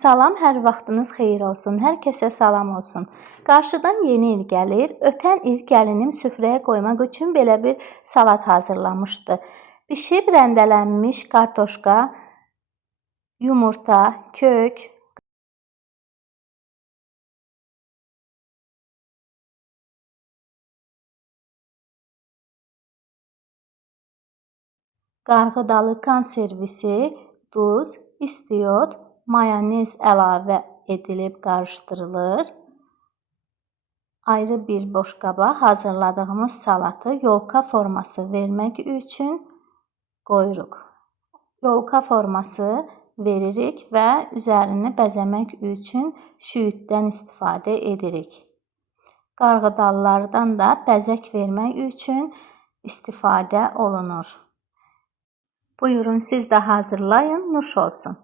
Salam, hər vaxtınız xeyir olsun. Hər kəsə salam olsun. Qarşıdan yeni il gəlir. Ötən il gəlinim süfrəyə qoymaq üçün belə bir salat hazırlamışdı. Bişib rəndələnmiş kartoşka, yumurta, kök, qarğıdalı konservisi, duz, istiot, mayonez əlavə edilib qarışdırılır. Ayrı bir boşqaba hazırladığımız salatı yolka forması vermək üçün qoyuruq. Yolka forması veririk və üzərini bəzəmək üçün şüyüddən istifadə edirik. Qarğıdalılardan da bəzək vermək üçün istifadə olunur. Buyurun, siz də hazırlayın, nuş olsun.